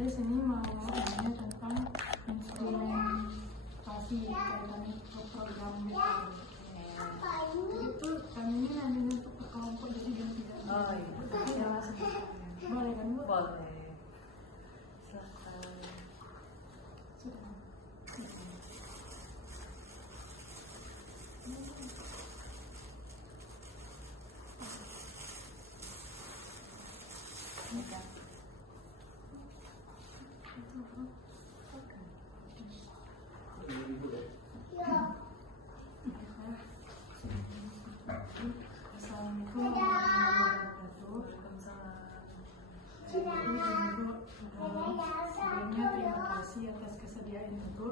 di sini mau nanya tentang instrumentasi kaitan program BK. Jadi tuh kami ini nanya untuk kelompok jadi dan tidak. Oh iya. Boleh kan Bu? Boleh. Silakan. Sudah. Assalamualaikum warahmatullahi wabarakatuh. Sebelumnya terima kasih atas kesediaan Ibu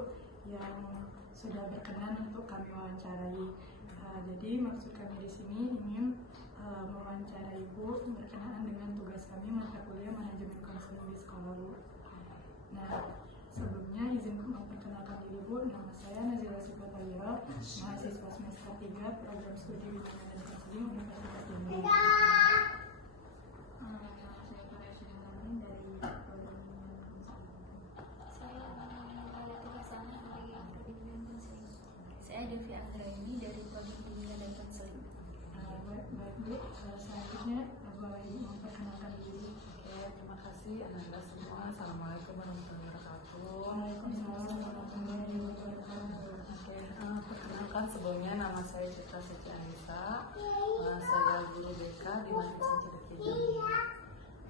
yang sudah berkenan untuk kami wawancarai. Jadi maksud kami di sini ingin mewawancarai Ibu berkenaan dengan tugas kami mata kuliah manajemen konseling di sekolah Bu. Nah, sebelumnya izin memperkenalkan diri Bu, nama saya Nazila Sifatayiro, mahasiswa semester 3 program studi bimbingan dan konseling Universitas Jambi. Saya Devi Anggraini dari Program Bimbingan dan Konseling. Baik Bu, selanjutnya boleh memperkenalkan diri. Oke, terima kasih Anda semua. Assalamualaikum warahmatullahi wabarakatuh. Waalaikumsalam warahmatullahi wabarakatuh. Oke, perkenalkan sebelumnya nama saya Citra Suci Anissa. Saya guru BK di Madrasah Cideki Jambi.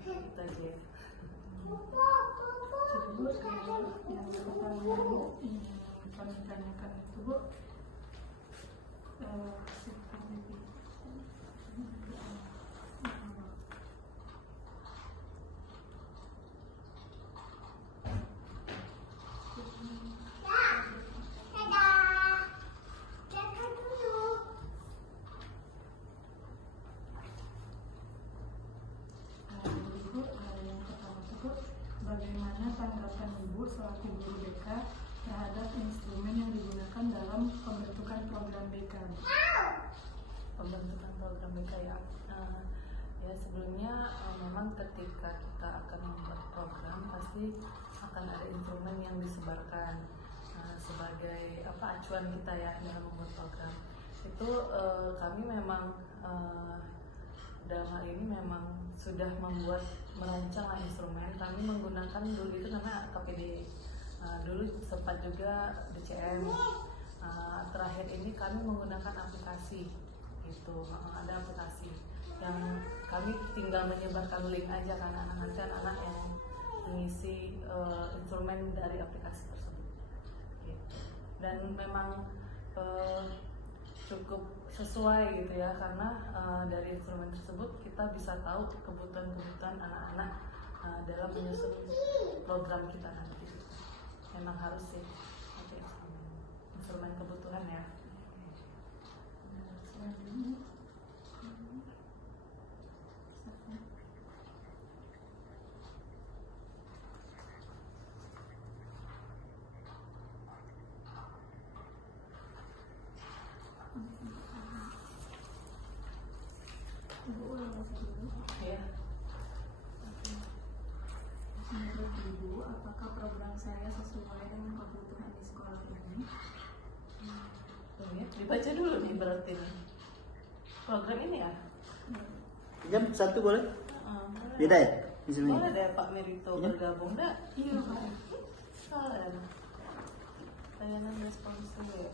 Kita aja. Jadi Bu, yang pertama Bu, kami tanyakan itu Bu, bagaimana tanggapan Ibu selaku guru BK terhadap instrumen yang digunakan dalam pembentukan program BK? Pembentukan program BK ya. Ya sebelumnya memang ketika kita akan membuat program pasti akan ada instrumen yang disebarkan sebagai acuan kita ya dalam membuat program. Itu kami memang dalam hal ini memang sudah merancang instrumen. Kami menggunakan dulu itu namanya KPD. Dulu sempat juga DCM. Terakhir ini kami menggunakan aplikasi. Itu ada aplikasi yang kami tinggal menyebarkan link aja karena nanti anak-anak yang mengisi instrumen dari aplikasi tersebut. Gitu. Dan memang cukup sesuai gitu ya karena dari instrumen tersebut kita bisa tahu kebutuhan-kebutuhan anak-anak dalam menyusun program kita nanti. Memang harus sih pakai instrumen kebutuhan ya. Ya. Menurut Ibu, apakah program saya sesuai dengan kebutuhan di sekolah ini? Ya, dibaca dulu nih berarti nih. Program ini ya? Jam 1 boleh? Boleh. Beda ya? Boleh deh Pak Merito bergabung dah. Iya Pak. Soalnya layanan responsif.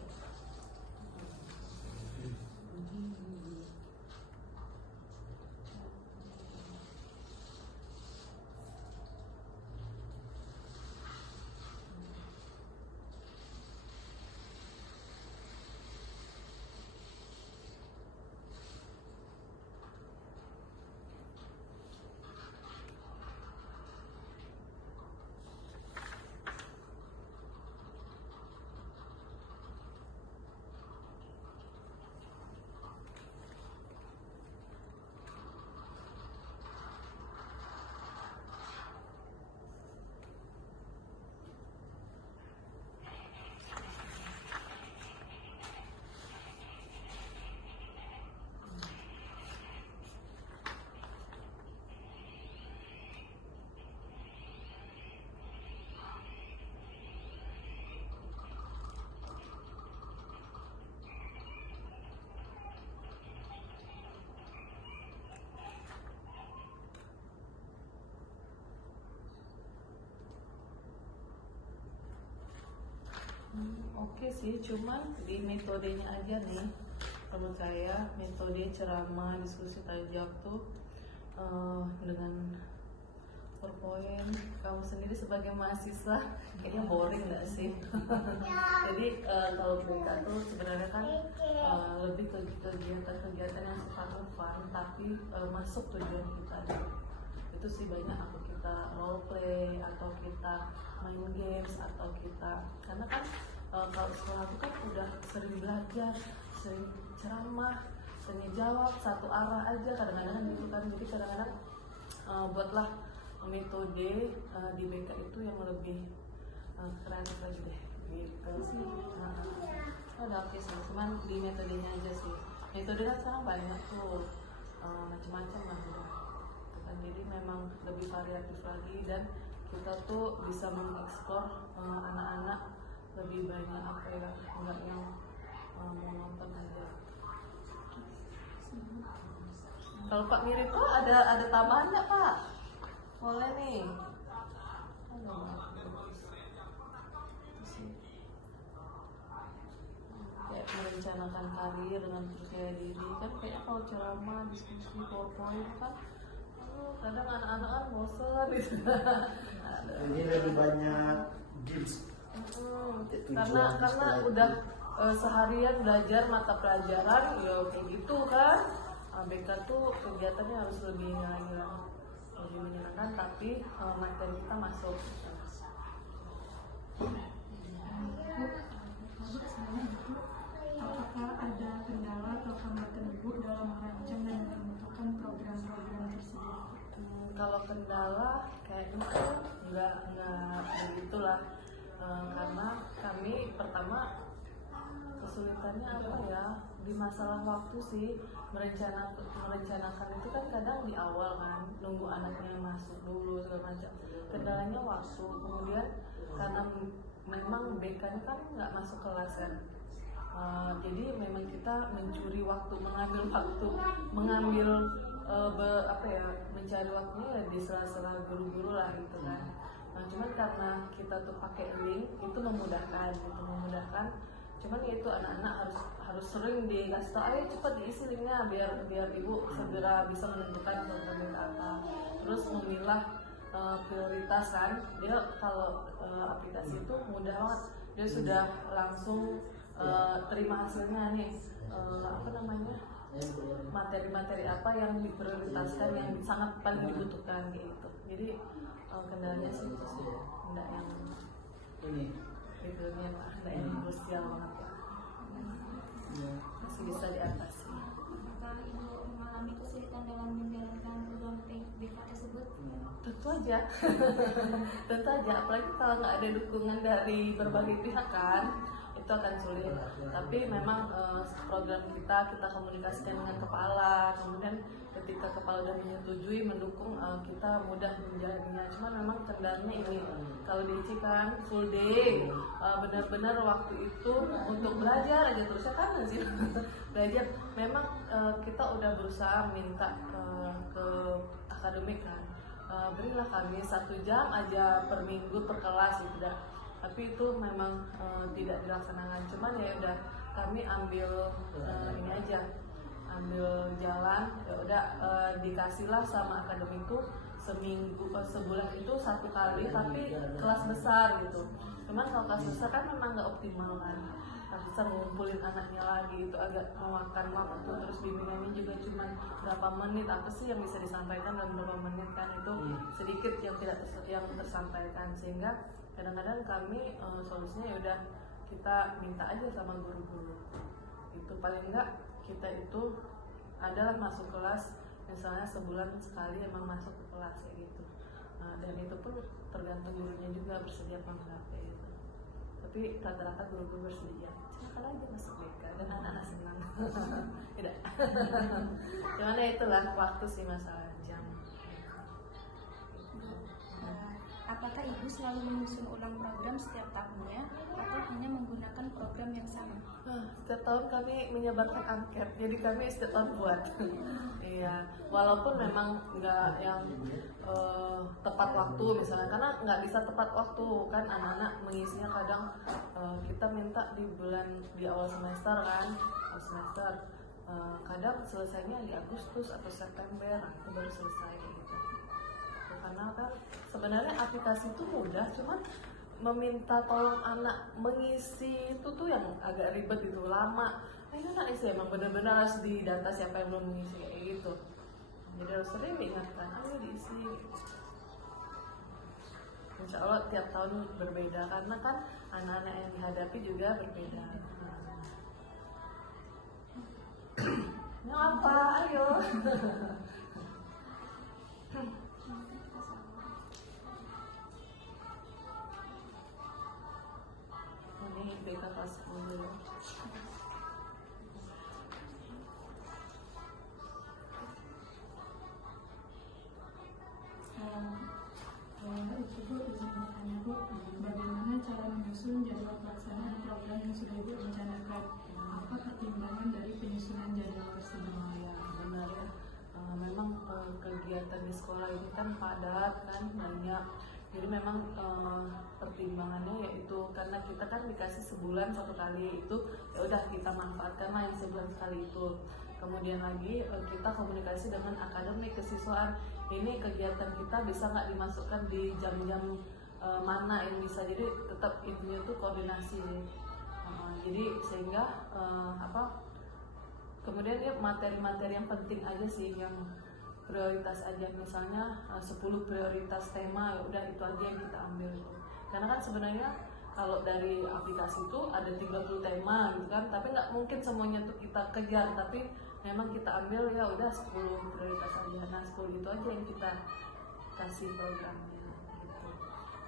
Oke sih, cuman di metodenya aja nih, menurut saya metode ceramah diskusi tanya jawab tuh dengan PowerPoint, kamu sendiri sebagai mahasiswa kayaknya boring nggak sih? Jadi kalau BK tuh sebenarnya kan lebih ke kegiatan-kegiatan yang sifatnya fun tapi masuk tujuan kita. Itu sih banyak aku kita role play atau kita main games atau kita, karena kan kalau sekolah aku kan udah sering belajar, sering ceramah, sering jawab satu arah aja kadang-kadang gitu kan. Jadi kadang-kadang buatlah metode di BK itu yang lebih kreatif lagi deh gitu sih. Udah oke sih, cuman di metodenya aja sih. Metode kan sekarang banyak tuh, macam-macam lah udah. Kan jadi memang lebih variatif lagi dan kita tuh bisa mengeksplor anak-anak lebih banyak apa ya, enggak yang mau nonton aja. Kalau Pak Miriko ada tambahan nggak Pak? Boleh nih. Kayak merencanakan karir dengan percaya diri kan, kayak kalau ceramah, diskusi, PowerPoint kan kadang anak-anak kan bosan gitu. Ini lebih banyak games. Karena udah seharian belajar mata pelajaran ya kayak gitu kan. BK tuh kegiatannya harus lebih menyenangkan tapi materi kita masuk. Apakah ada kendala atau hambatan Ibu dalam merancang dan menentukan program-program tersebut? Kalau kendala kayak itu nggak begitulah, karena kami pertama kesulitannya apa ya di masalah waktu sih. Merencanakan itu kan kadang di awal kan nunggu anaknya masuk dulu segala macam, kendalanya waktu. Kemudian karena memang BK-nya kan nggak masuk kelas kan, jadi memang kita mencuri waktu, mengambil mencari waktunya ya di sela-sela guru-guru lah gitu kan. Cuman karena kita tuh pakai link itu memudahkan. Cuman itu anak-anak harus sering dikasih tahu, ayo cepat diisi linknya biar ibu segera bisa menentukan program apa. Terus memilah prioritas kan, dia kalau aplikasi itu mudah banget, dia sudah langsung terima hasilnya nih, materi-materi apa yang diprioritaskan, yang sangat paling dibutuhkan gitu. Jadi kendalanya sih itu sih, enggak yang Ini videonya Pak, enggak yang krusial banget Pak. Masih bisa diatasi. Apakah Ibu mengalami kesulitan dalam menjalankan program BK tersebut? Tentu aja, apalagi kalau nggak ada dukungan dari berbagai pihak kan, itu akan sulit. Tapi memang program kita komunikasikan dengan kepala, kemudian ketika kepala sudah menyetujui, mendukung, kita mudah menjalannya. Cuma memang kendalanya ini, kalau di ICI kan full day, benar-benar waktu itu untuk belajar aja terusnya kan sih belajar. Memang kita udah berusaha minta ke akademik kan, berilah kami 1 jam aja per minggu per kelas gitu dah. Tapi itu memang tidak dilaksanakan. Cuman ya udah kami ambil ini aja, ambil jalan, ya udah dikasihlah sama akademik itu sebulan itu 1 kali tapi kelas besar gitu. Cuman kalau kelas besar kan memang nggak optimal kan, besar ngumpulin anaknya lagi itu agak memakan waktu. Terus bimbingannya juga cuma berapa menit, apa sih yang bisa disampaikan dalam berapa menit kan, itu sedikit yang tidak tersampaikan. Sehingga kadang-kadang kami solusinya ya udah kita minta aja sama guru-guru itu, paling enggak kita itu adalah masuk kelas misalnya sebulan sekali, emang masuk ke kelas kayak gitu. Dan itu pun tergantung gurunya juga bersedia apa enggak kayak gitu. Tapi rata-rata guru-guru bersedia, silakan aja masuk BK dan anak-anak senang. Tidak. Cuman ya itulah waktu sih, masalah jam. Apakah Ibu selalu menyusun ulang program setiap tahunnya atau hanya menggunakan program yang sama? Setiap tahun kami menyebarkan angket, jadi kami setiap tahun buat. Iya, walaupun memang nggak yang tepat waktu misalnya, karena nggak bisa tepat waktu kan, anak-anak mengisinya kadang kita minta di awal semester kan, awal semester kadang selesainya di Agustus atau September, itu baru selesai gitu. Karena kan sebenarnya aplikasi itu mudah, cuman meminta tolong anak mengisi itu tuh yang agak ribet itu, lama. Ayo nak isi, emang benar-benar harus didata siapa yang belum mengisi kayak gitu. Jadi harus sering diingatkan, ayo diisi. Insya Allah tiap tahun berbeda karena kan anak-anak yang dihadapi juga berbeda. Nah, apa? Ayo. Ini BK kelas 10 dulu. Itu Bu, izin bertanya Bu, bagaimana cara menyusun jadwal pelaksanaan program yang sudah Ibu rencanakan? Apa pertimbangan dari penyusunan jadwal tersebut? Ya, benar ya. Memang kegiatan di sekolah ini kan padat kan, banyak. Jadi memang pertimbangannya yaitu karena kita kan dikasih sebulan satu kali, itu ya udah kita manfaatkan lah yang sebulan sekali itu. Kemudian lagi kita komunikasi dengan akademik kesiswaan, ini kegiatan kita bisa nggak dimasukkan di jam-jam mana yang bisa, jadi tetap intinya tuh koordinasi. Jadi sehingga kemudian ya materi-materi yang penting aja sih, yang prioritas aja, misalnya 10 prioritas tema, ya udah itu aja yang kita ambil itu. Karena kan sebenarnya kalau dari aplikasi itu ada 30 tema gitu kan, tapi nggak mungkin semuanya tuh kita kejar, tapi memang kita ambil ya udah 10 prioritas aja. Nah 10 itu aja yang kita kasih programnya gitu.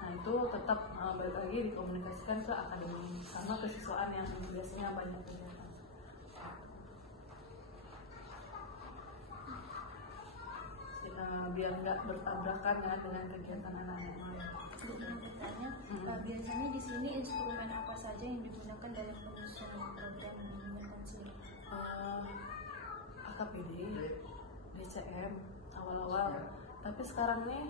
Nah itu tetap balik lagi dikomunikasikan ke akademi sama kesiswaan yang biasanya banyak kegiatan. Biar nggak bertabrakan ya dengan kegiatan anak-anak lain. Bertanya, biasanya di sini instrumen apa saja yang digunakan dalam penyusunan program pendidikan? AKPD, DCM awal-awal. Tapi sekarang nih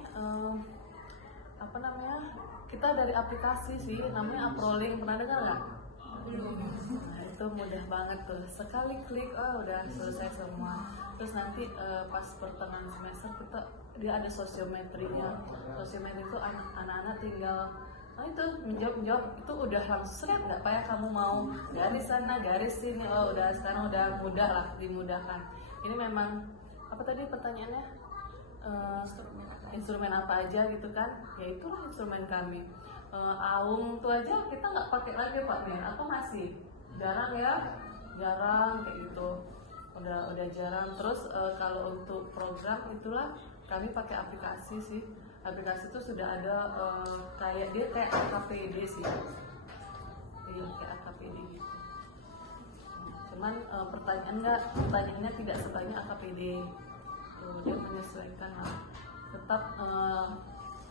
kita dari aplikasi sih, namanya Uprolink, pernah dengar nggak? Nah, itu mudah banget tuh, sekali klik udah selesai semua. Terus nanti pas pertengahan semester dia ada sosiometrinya. Sosiometri itu anak-anak tinggal itu menjawab itu udah langsung, nggak payah kamu mau garis sana garis sini, udah sekarang udah mudah lah, dimudahkan. Ini memang apa tadi pertanyaannya, instrumen apa aja gitu kan? Ya itulah instrumen kami. Aum tuh aja kita nggak pakai lagi Pak Mir, atau masih jarang ya, jarang kayak gitu, udah jarang. Terus kalau untuk program itulah kami pakai aplikasi sih. Aplikasi itu sudah ada kayak AKPD sih, iya kayak AKPD gitu. Cuman pertanyaannya tidak sebanyak AKPD. Dia menyesuaikan lah, tetap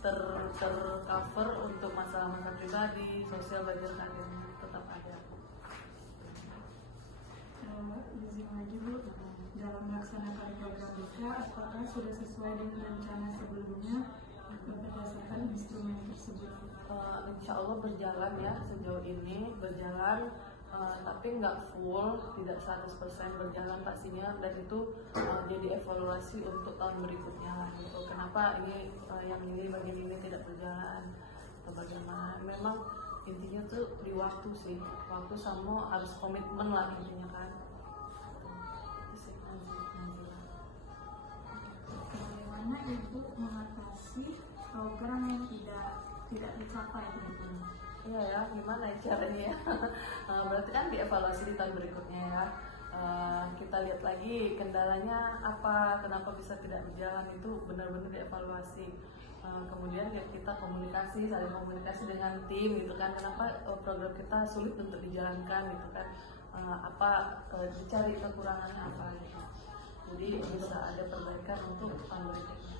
tercover untuk masalah-masalah pribadi, sosial, belajar karirnya tetap ada. Izin lagi Bu, dalam melaksanakan program BK, apakah sudah sesuai dengan rencana sebelumnya berdasarkan instrumen tersebut? Insya Allah berjalan ya, sejauh ini berjalan, tapi nggak full, tidak 100% berjalan pastinya, dan itu jadi evaluasi untuk tahun berikutnya lah gitu. Kenapa ini yang ini bagian ini tidak berjalan atau bagaimana? Memang intinya tuh di waktu sih, waktu sama harus komitmen lah intinya kan. Itu sih Bagaimana Ibu mengatasi program yang tidak tercapai gitu? Iya ya, gimana caranya ya? Berarti kan dievaluasi di tahun berikutnya ya. Kita lihat lagi kendalanya apa, kenapa bisa tidak berjalan, itu benar-benar dievaluasi. Kemudian kita komunikasi, saling komunikasi dengan tim gitu kan, kenapa program kita sulit untuk dijalankan gitu kan, dicari kekurangannya apa gitu. Jadi bisa ada perbaikan untuk tahun berikutnya.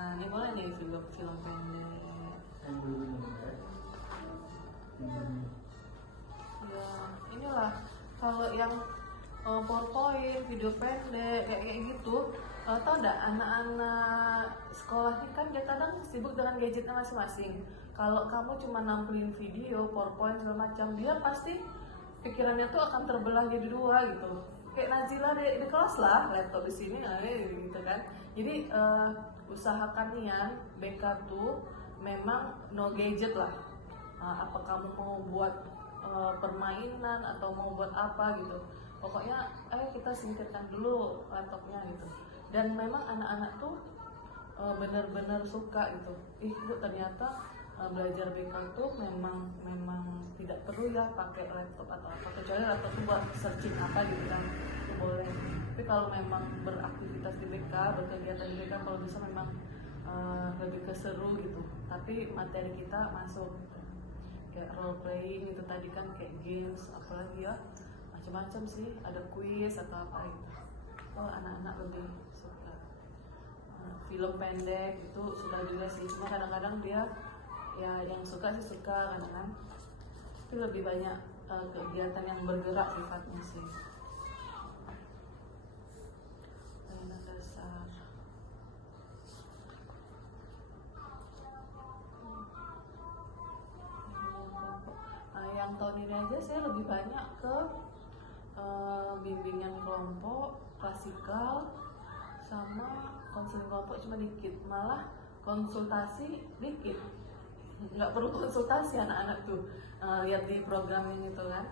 Ini boleh jadi film pendek. Ya. video pendek kayak gitu. Tau nggak anak-anak sekolah ini kan dia kadang sibuk dengan gadgetnya masing-masing. Kalau kamu cuma nampilin video, PowerPoint segala macam, dia pasti pikirannya tuh akan terbelah jadi dua gitu. Kayak Nazila di kelas lah, laptop di sini gitu kan. Jadi usahakan Nian BK tuh memang no gadget lah. Apa kamu mau buat permainan atau mau buat apa gitu, pokoknya kita singkirkan dulu laptopnya gitu. Dan memang anak-anak tuh benar-benar suka gitu. Bu ternyata belajar BK tuh memang tidak perlu ya pakai laptop atau apa, kecuali laptop tuh buat searching apa gitu kan, itu boleh. Tapi kalau memang beraktivitas di BK, berkegiatan di BK, kalau bisa memang lebih keseru gitu. Tapi materi kita masuk gitu. Kayak role playing itu tadi kan, kayak games, apalagi ya macam-macam sih, ada quiz atau apa gitu. Anak-anak lebih suka. Film pendek itu sudah juga sih, cuma kadang-kadang dia ya yang suka sih suka kadang-kadang, tapi lebih banyak kegiatan yang bergerak sifatnya sih. Layanan dasar. Yang tahun ini aja saya lebih banyak ke bimbingan kelompok, klasikal, sama konseling kelompok cuma dikit, malah konsultasi dikit. Nggak perlu konsultasi anak-anak tuh, lihat di program ini tuh kan.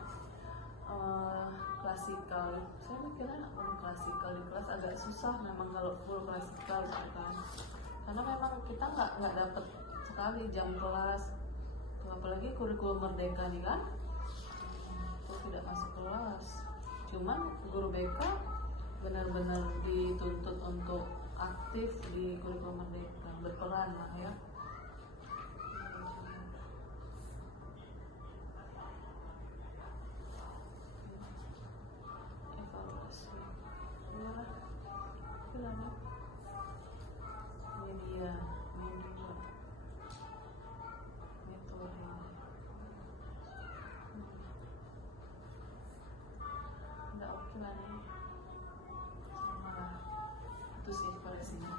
Klasikal, saya mikirnya klasikal di kelas agak susah memang kalau full klasikal gitu kan, karena memang kita nggak dapet sekali jam kelas. Apalagi kurikulum merdeka nih kan, itu tidak masuk kelas. Cuman guru BK benar-benar dituntut untuk aktif di kurikulum merdeka, berperan lah ya. Evaluasi ya, gimana? Media. Nggak oke lah nih, malah itu sih evaluasinya.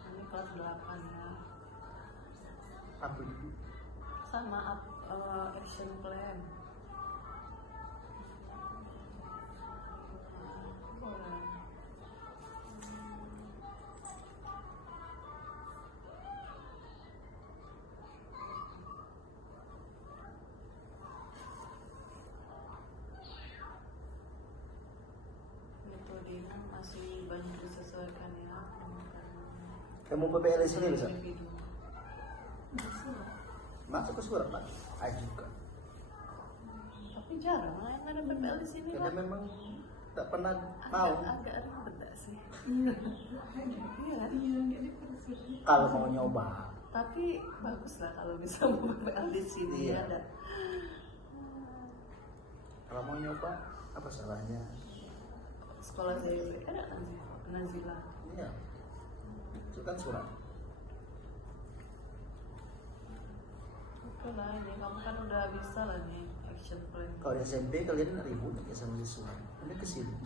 Ini kelas 8 ya. Apa itu? Sama action plan. Boleh. Metodenya masih banyak disesuaikan ya. Kamu PPLS ini bisa? Masuk ke surat Pak, ajukan. Tapi jarang lah yang ada PPL di sini Karena kan. memang tak pernah tahu. Agak ribet gak sih? Iya, Iya kan? iya nggak dipersulit. Kalau mau nyoba, Tapi bagus lah kalau bisa buat PPL di sini Iya. ada. kalau mau nyoba apa salahnya? Sekolah saya ada Nazila. Iya, itu kan surat. Oke lah, ini kamu kan udah bisa lah nih action plan. Kalau di SMP kalian ribut ya sama siswa. Ini kesini.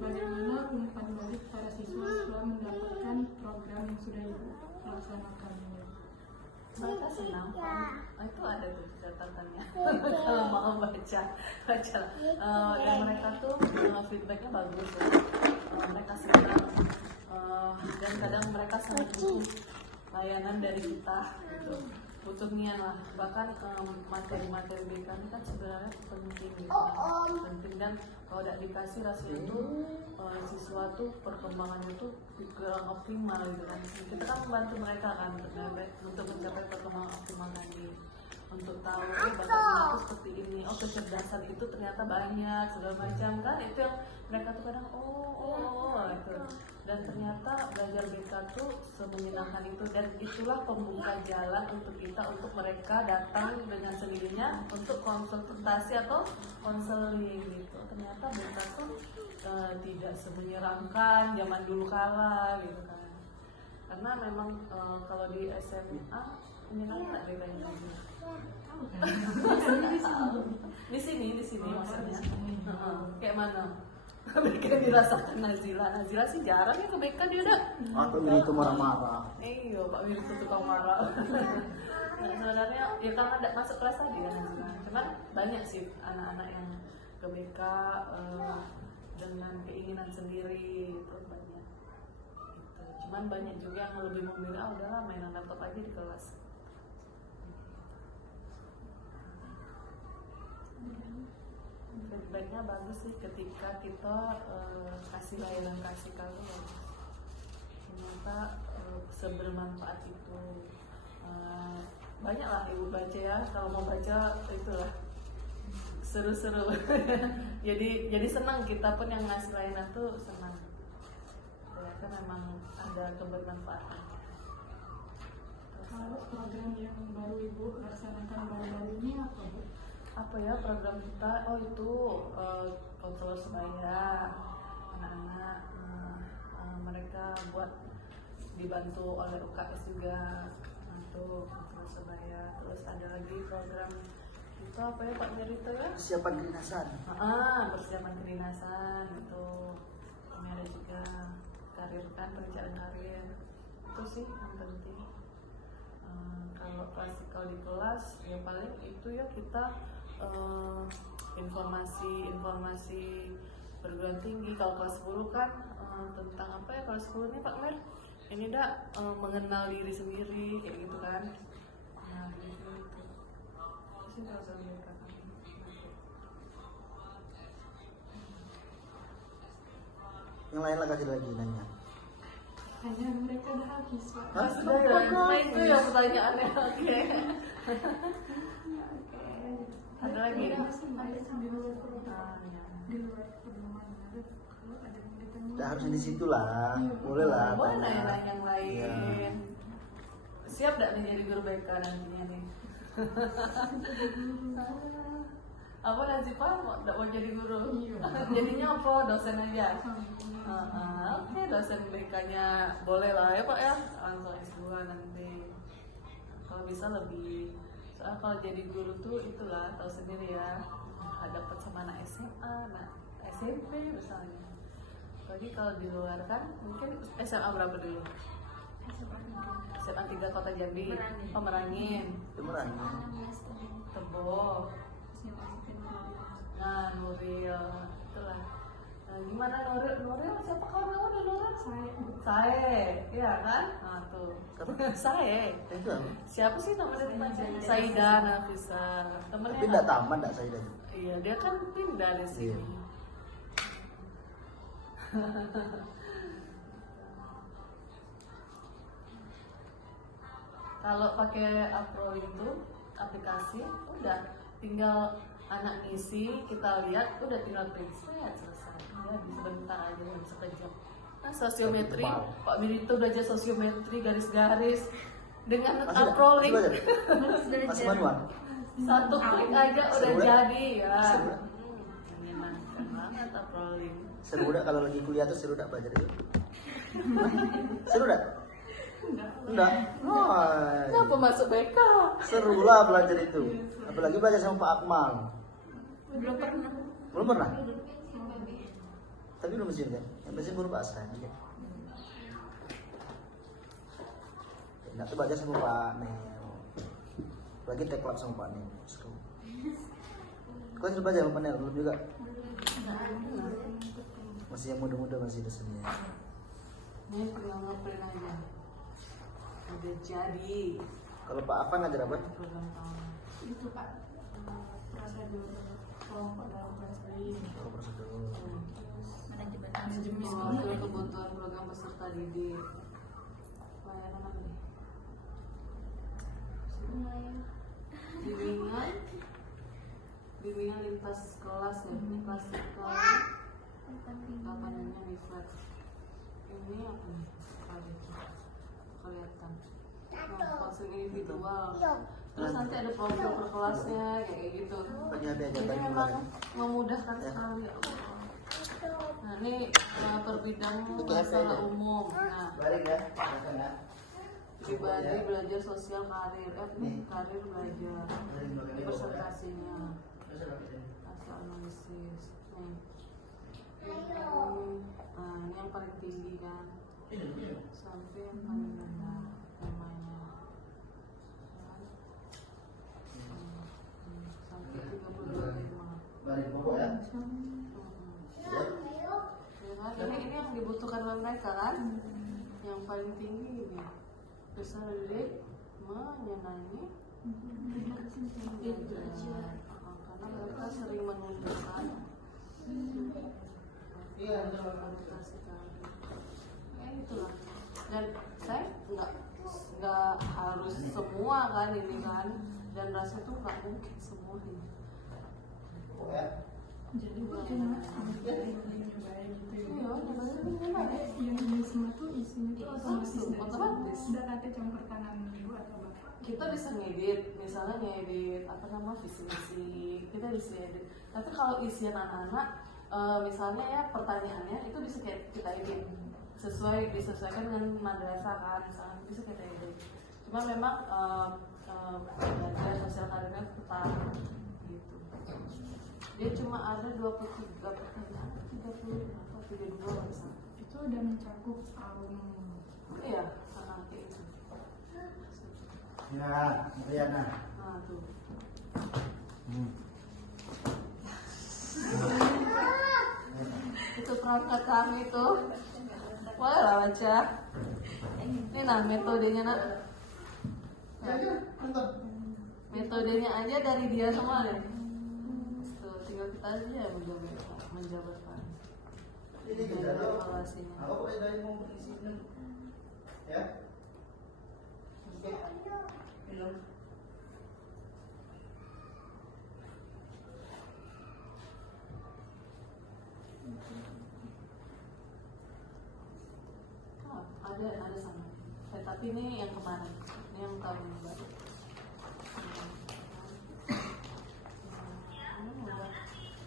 Bagaimana umpan balik para siswa setelah mendapatkan program yang sudah Ibu laksanakan? Mereka senang kan? Itu ada tuh catatannya. Kalau mau baca. Yang mereka tuh feedbacknya bagus ya. Mereka senang, dan kadang mereka sangat butuh layanan dari kita gitu. Butuh nian lah, bahkan materi-materi BK ini kan sebenarnya penting gitu. Penting, dan kalau tidak dikasih rasio itu siswa tuh perkembangannya tuh kurang optimal gitu kan. Kita kan membantu mereka kan untuk mencapai perkembangan optimal tadi, untuk tahu batasnya itu seperti ini. kecerdasan itu ternyata banyak segala macam kan, itu yang mereka tuh kadang gitu. Dan ternyata belajar BK tuh semenyenangkan itu, dan itulah pembuka jalan untuk kita, untuk mereka datang dengan sendirinya untuk konsultasi atau konseling gitu. Ternyata BK tuh tidak semenyeramkan zaman dulu kala gitu kan, karena memang kalau di SMA menyenangkan BK-nya di sini maksudnya. Kayak mana BK dirasakan Nazila sih jarang ya ke BK dia udah. Atau itu marah-marah. Iya, Pak Wiri itu tukang marah. Nah, sebenarnya ya karena ada masuk kelas tadi kan Nazila. Cuman banyak sih anak-anak yang ke BK dengan keinginan sendiri itu banyak. Gitu. Cuman banyak juga yang lebih memilih udahlah mainan laptop aja di kelas. Feedbacknya bagus sih ketika kita kasih layanan kasih kalau ternyata sebermanfaat itu. Banyak lah ibu baca ya, kalau mau baca itulah seru-seru. jadi senang, kita pun yang ngasih layanan tuh senang. Ternyata memang ada kebermanfaatan. Kalau program yang baru ibu laksanakan baru-baru ini apa bu? Apa ya program kita? Oh itu konselor sebaya, anak-anak mereka buat dibantu oleh UKS juga untuk konselor sebaya. Terus ada lagi program itu apa ya Pak Merito ya? Persiapan kedinasan. Persiapan kedinasan itu. Ini ada juga karir kan, perencanaan karir. Itu sih yang penting. Kalau klasikal di kelas ya paling itu ya kita informasi perguruan tinggi. Kalau kelas 10 kan tentang apa ya, kelas 10 ini Pak Mer ini mengenal diri sendiri kayak gitu kan. Nah gitu sih kalau mereka. Yang lain lah kasih lagi nanya. Hanya mereka udah habis pak. Sudah ya, nah itu ya pertanyaannya. Oke. Ada lagi? Di luar pertemuan kalau ada yang ditanya. Udah harusnya di situ lah, boleh lah. Boleh tanya. nanya yang lain. Iya. Siap gak nih jadi guru BK nantinya nih? Apa Nazifa gak mau jadi guru? Jadinya apa? Dosen aja? Oke, dosen BK-nya boleh lah ya Pak ya, langsung S2 nanti. Kalau bisa lebih, soalnya kalau jadi guru tuh itulah tahu sendiri ya, dapat sama anak SMA, anak SMP misalnya. Apalagi kalau di luar kan, mungkin SMA berapa dulu? SMA 3 Kota Jambi, Merangin, Tebo, nah Nuril, itulah. Nah, gimana Nuril siapa kawan kamu dari Nuril? Saya, ya kan? Nah tuh, saya. Itu apa? Siapa sih namanya temannya? Saida Nafisa. Temennya. Tapi enggak taman enggak saya dari. Iya, dia kan pindah dari sini. Iya. Kalau pakai Apro itu aplikasi, udah tinggal anak ngisi, kita lihat, udah tinggal print selesai. Ya, sebentar aja, sekejap. Nah, sosiometri, Pak Mirito udah aja sosiometri garis-garis dengan Apro link. Masih manual. Satu klik aja udah Seru, jadi ya. Seru. Menyenangkan banget Apro link. Seru udah kalau lagi kuliah tuh seru udah belajar itu. Seru udah? Enggak. Kenapa masuk BK? Seru lah belajar itu. Apalagi belajar sama Pak Akmal. Belum pernah. Belum pernah? Tapi belum mesin kan? Yang mesin guru bahasa aja. Enggak tuh belajar sama Pak Neo. Apalagi teklap sama Pak Neo. Seru. Kau sudah belajar sama Pak Neo? Belum juga? Masih yang muda-muda masih di sini. Ini tinggal ngeprint aja. Udah jadi. Kalau Pak Afan ngajar apa? Program tahun. Itu pak prosedur kelompok dalam kelas lain. Kalau prosedur. Manajemen Mengatur kebutuhan program peserta didik. Layanan apa nih? Bimbingan bimbingan lintas kelas ya, ini klasikal apa namanya di flat. Ini apa nih? Kelihatan. Nah, counseling individual. Terus nanti ada program per kelasnya kayak gitu. Ini memang memudahkan sekali. Nah ini per bidang masalah umum. Nah, pribadi, belajar sosial, karir. Ini karir belajar. Ini presentasinya. Hasil analisis. Nih. Nah ini yang paling tinggi kan. Sampai yang paling rendah namanya. Sampai 32,5. Ini yang dibutuhkan oleh mereka kan, yang paling tinggi ini bisa lebih menyenangi belajar, karena mereka sering menunjukkan ya itulah. Dan saya nggak harus semua kan ini kan, dan rasa tuh nggak mungkin semua ini. Jadi cuma baik gitu ya. Yang ini semua tuh isinya tuh otomatis. Udah nanti campur tangan ibu atau bapak. Kita bisa ngedit, misalnya ngedit apa nama visi-visi, kita bisa edit. Tapi kalau isian anak-anak, misalnya ya pertanyaannya itu bisa kita edit disesuaikan dengan madrasah kan, misalnya bisa kita edit. Cuma memang belajar sosial karirnya tetap gitu. Dia cuma ada 23 pertanyaan, 30 atau 32 misalnya. Itu udah mencakup Iya, kayak itu. Ya, Briana. Nah tuh. Itu perangkat kami itu. Wah lah baca. Ini nah metodenya nak. Metodenya aja dari dia semua deh. Tinggal kita aja menjabarkan. Evaluasinya. Aku dari mau isinya. Ya. Ada sama. Tapi ini yang kemarin, ini yang tahun baru.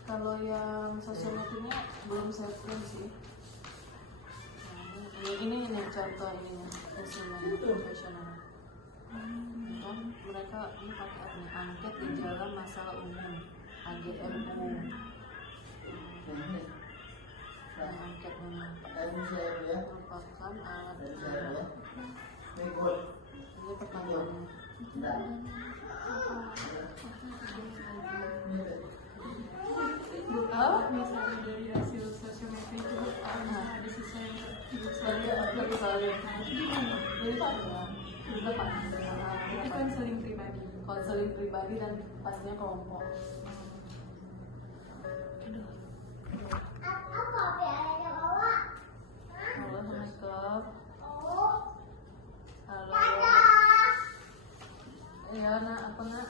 Kalau yang sosial media belum saya print sih. Ini contoh ininya, instrumen profesional. Mereka ini pakai angket di jalan masalah umum, AGMU. Angket ini merupakan alat ujian. Ini pertanyaannya. misalnya dari hasil sosiometri itu ada sisa yang itu konseling pribadi dan pastinya kelompok. Halo, Assalamualaikum. Halo. Iya nak, apa nak?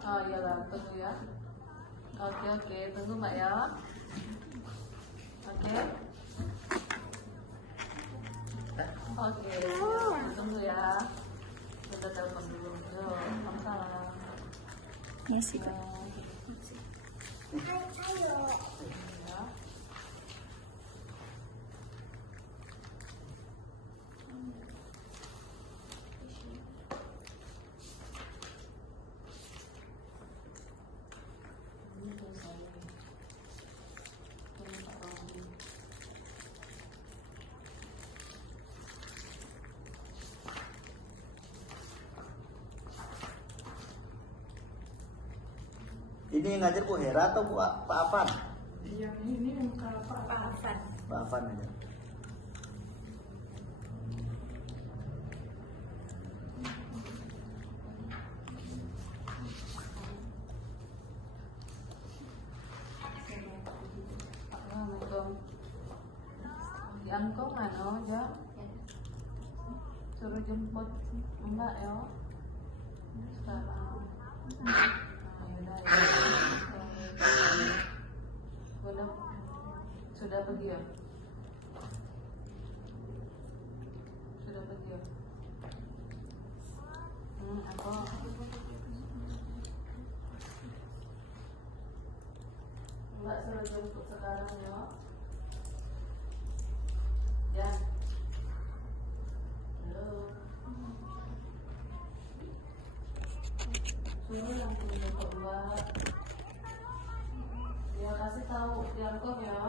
Oh iyalah, tunggu ya. Oke, tunggu mbak ya. Oke, tunggu ya. Kita telepon dulu. Yo, salam. Masih kak. Ya. Ini yang ngajar Bu Hera atau Pak Afan? yang ini yang Pak Afan. Pak Afan aja. Assalamualaikum. Diangkong ano aja? Suruh jemput mbak ya. Sekarang yaudah. Sudah pergi ya? Sudah pergi ya? Aku enggak suruh jemput sekarang ya. Ya. Halo. Suruh langsung jemput Mbak. Ya kasih tahu diangkut ya.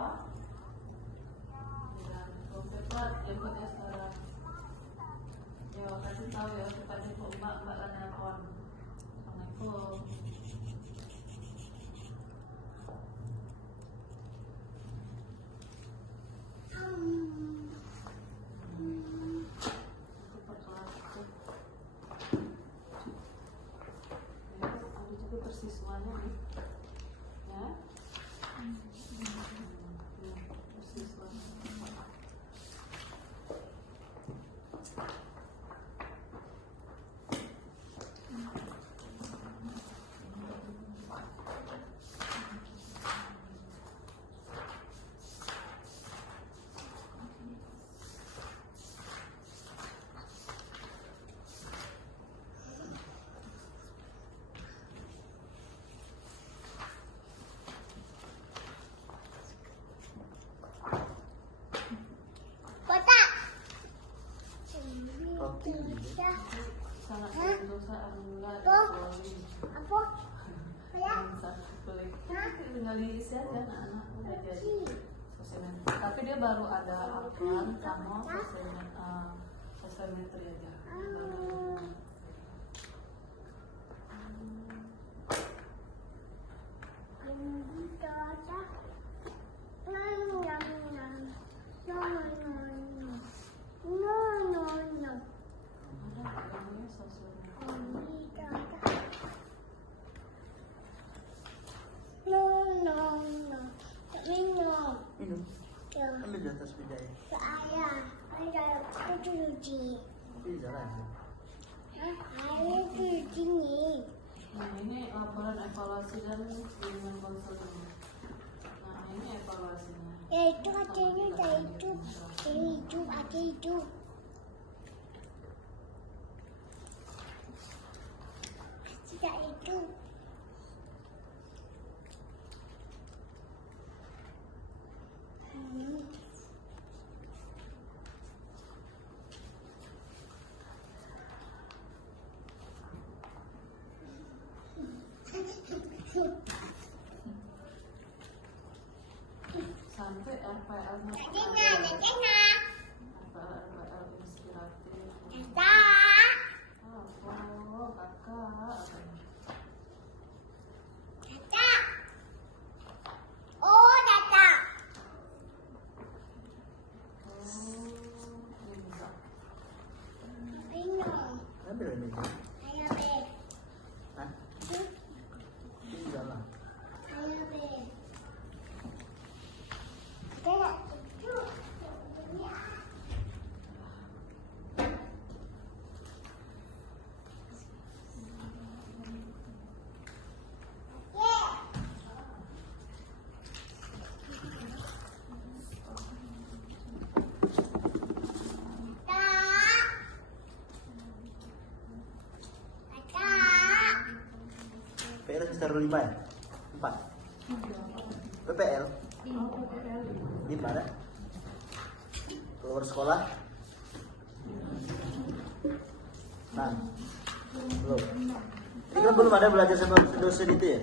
Cepat jemputnya sekarang. Ya kasih tahu ya cepat jemput Mbak kan nelfon. Assalamualaikum. Siswanya nih ya siswa sangat berdosa alhamdulillah tinggal diisi aja anak-anak udah jadi sosialmetri tapi dia baru ada akun sama sosialmetri aja Minum. Ambil di atas meja ya. Ini jalan. nah ini laporan evaluasi dan bimbingan konseling nah ini evaluasinya Itu katanya ada itu. Ada itu. Tidak itu. sampai RPL Ada. RPL inspiratif Ada. oh kakak Ada. Oh, Dada. ini bisa Minum. Ambil di meja. Ayo, Beb. Hah? Ini jalan. Ayo, Beb. Dada. Itu. PL semester 5 ya? 4. PPL PPL 5 ada? Keluar sekolah? Nah, belum. Ini kan belum ada belajar sama dosen itu ya?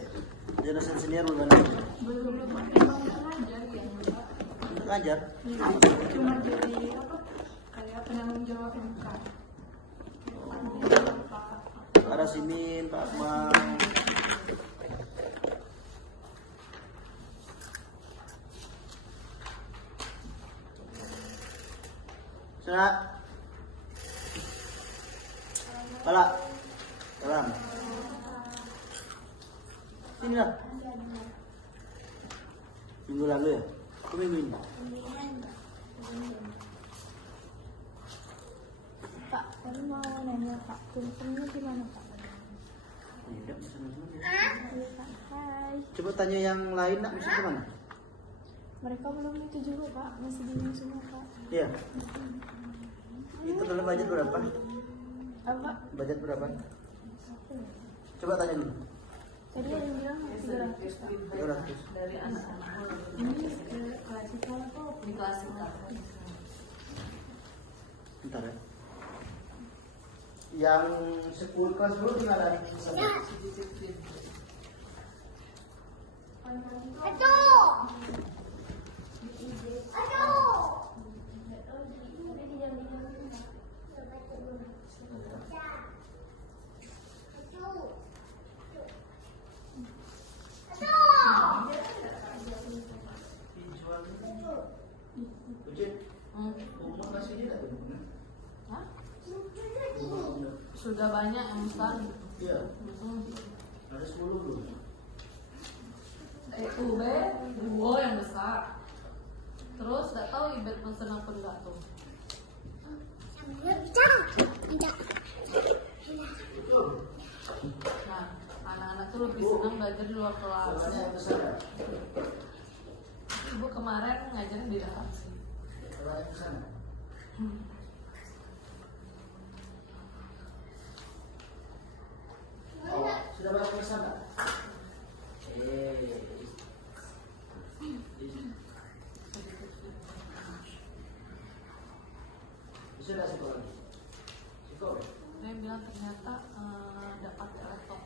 Dia dosen senior belum ada? belum ngajar ya Mbak. Ngajar? Cuma jadi apa kayak penanggung jawab MK. Ada Simin, Pak Akmal. Sana. Pala. Salam. Sini lah. Minggu lalu ya? Kok minggu ini? Pak, saya mau nanya Pak, tulisannya gimana Pak? Tidak bisa sama-sama ya. Hai. Coba tanya yang lain nak, bisa kemana? Mereka belum itu juga Pak, masih bingung semua Pak. Iya. Itu dalam budget berapa? Apa? Budget berapa? Coba tanya dulu. Tadi ada yang bilang 300 Pak. 300. Dari anak-anak Ini klasikal atau di klasikal. Bentar ya. Yang 10 kelas dulu gimana nih? Umur masih dia tak benar? Hah? Sudah banyak yang besar. Iya. Hmm. Ada 10 belum? UB dua yang besar. Terus nggak tahu Ibet pesen apa enggak tuh. Nah, anak-anak tuh lebih senang belajar di luar kelas. Soalnya yang besar ya? Ibu kemarin ngajarin di dalam sih. Soalnya yang besar ya? Oh, sudah banyak pesan tak? Bisa tak sekolah lagi? Sekolah? Dia bilang ternyata dapat laptop.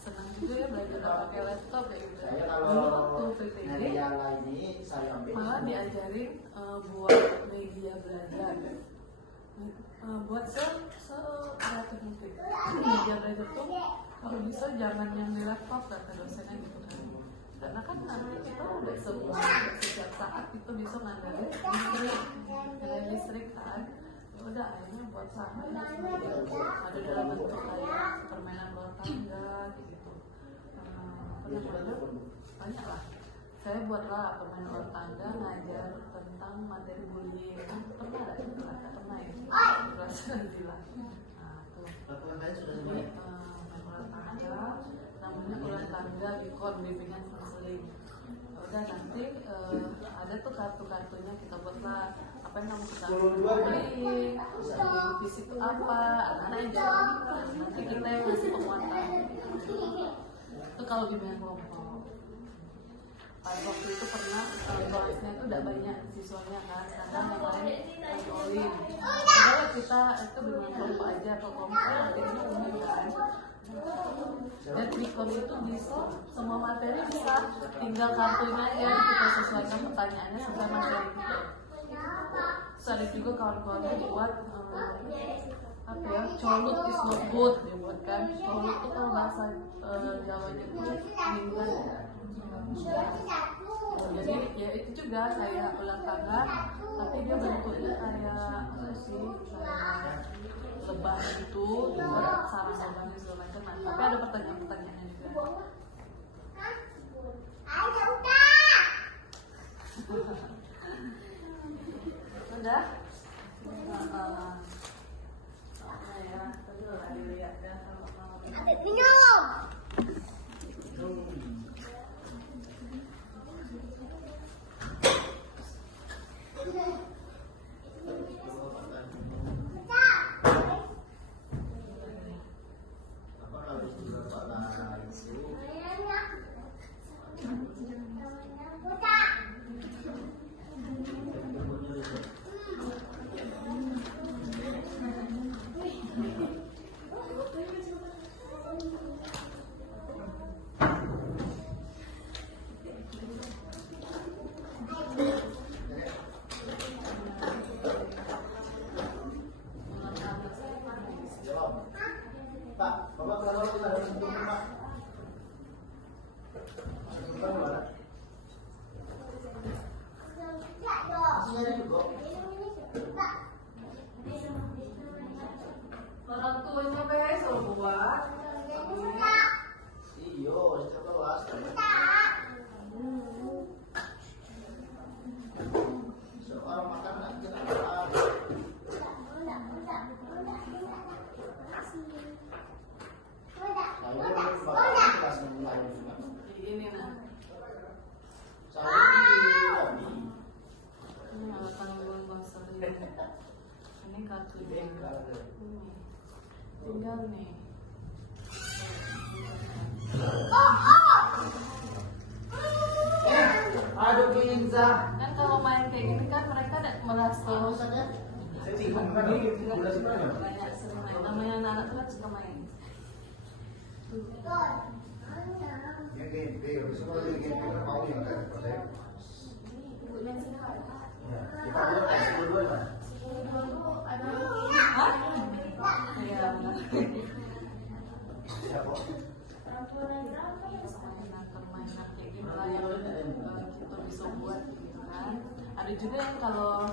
Senang juga ya belajar pakai laptop ya gitu. Saya Dulu waktu kalau PPD dari yang lain ini saya ambil malah semua. diajarin buat media belajar. Buat kreatif mungkin. Media belajar tuh kalau bisa jangan yang di laptop kata dosennya gitu kan. Karena kan anak kita udah semua setiap saat itu bisa ngandalin listrik kan. Ya udah akhirnya buat sama ada dalam bentuk kayak permainan luar tangga gitu. Banyak lah. Saya buatlah permainan luar tangga ngajar tentang materi bullying. Pernah ada itu kan? Pernah ya? Berasa nanti lah. Nah tuh. Laporan lain sudah Jadi semuanya? main ular tangga, namanya ular tangga bikon bimbingan konseling. Udah nanti ada tuh kartu-kartunya kita buatlah apa yang kamu kita beli, visi itu apa, anak-anak yang jawab, nanti kita yang ngasih penguatan. Itu kalau bimbingan kelompok. Pada waktu itu pernah kelasnya itu udah banyak siswanya kan, kadang yang lain ngobrolin. Kalau kita itu bimbingan kelompok aja, kalau kelompok materinya umum kan. Dan Bikon itu bisa semua materi bisa tinggal kartunya aja kita sesuaikan pertanyaannya sesuai materi kita. Terus ada juga kawan-kawannya buat apa ya, colut is not good dibuat kan. Colut itu kalau bahasa Jawanya itu mingguan ya. Jadi ya itu juga kayak ulang tangga tapi dia bentuknya kayak apa sih, kayak lebah gitu, buat sarang lebahnya segala macam. Nah, tapi ada pertanyaan-pertanyaannya juga. Udah? Sama ya, tadi udah dilihat ya kalau Apa kalau istilah Pak lain itu jawab. Pak, Bapak kalau kita harus sebelum Pak. Sebelum mana? Masih nyari juga. orang tuanya besok buat Iyo, setiap kelas. Seorang makan nanti apa? Saya tinggal nih. Aduh Kinza. Kan kalau main kayak gini kan mereka merasa Saya bingung kan ini udah sebenarnya. banyak sering main. Namanya anak-anak tuh kan suka main. Ya gini, semua lagi gini mau yang kan saya. Ya, kita dulu kan. Hah? Iya benar. Siapa? Mainan kayak gini lah yang kita bisa buat gitu kan. Ada juga yang kalau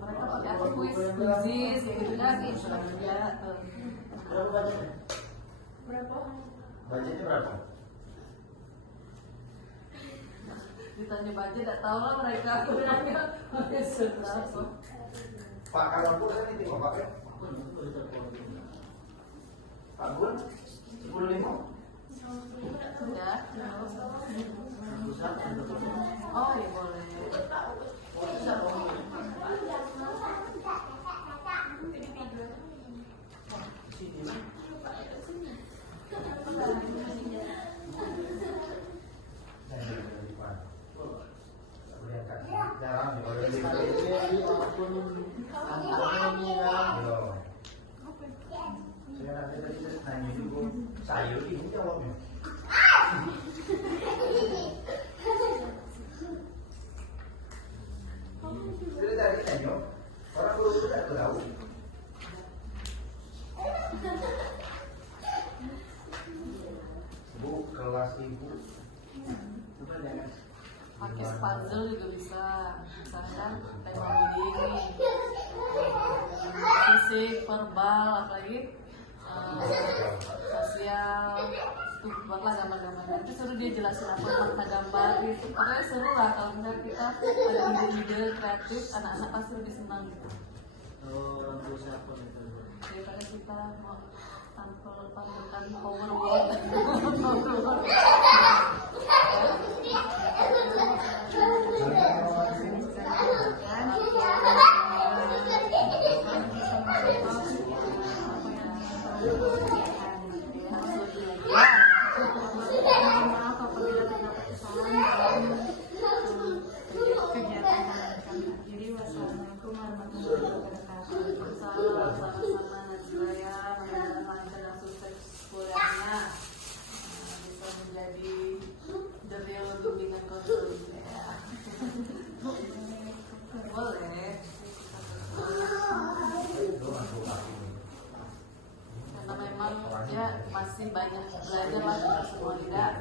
mereka pakai kuis gitu kan, bisa juga tuh. Berapa budgetnya? Berapa? Budgetnya berapa? Ditanya budget tidak tahu lah mereka bilangnya berapa. Pak kalau pun kan itu Pak ya. Pak Gun 10.500. Ya. Oh ya boleh. Jarang saya nanti tadi nanya juga sayur ini jawabnya. Sudah tadi nanya orang belum sudah tahu. Bu kelas ibu. Coba jangan. Pakai puzzle juga bisa. Misalkan tema bidding, fisik, verbal, apalagi sosial, tuh buatlah gambar-gambar. Nanti suruh dia jelasin apa makna gambar itu. Pokoknya seru lah kalau misalnya kita ada ide-ide kreatif, anak-anak pasti lebih senang gitu. Orang tua siapa itu? Daripada kita mau tampilkan power word. Maaf apabila terdapat kesalahan dalam kegiatan kami. Jadi wassalamualaikum warahmatullahi wabarakatuh. Sama-sama Najraya, mudah-mudahan lancar dan sukses kuliahnya. Bisa menjadi the real bimbingan konseling ya. Boleh. Karena memang ya masih banyak belajar lah kita semua tidak.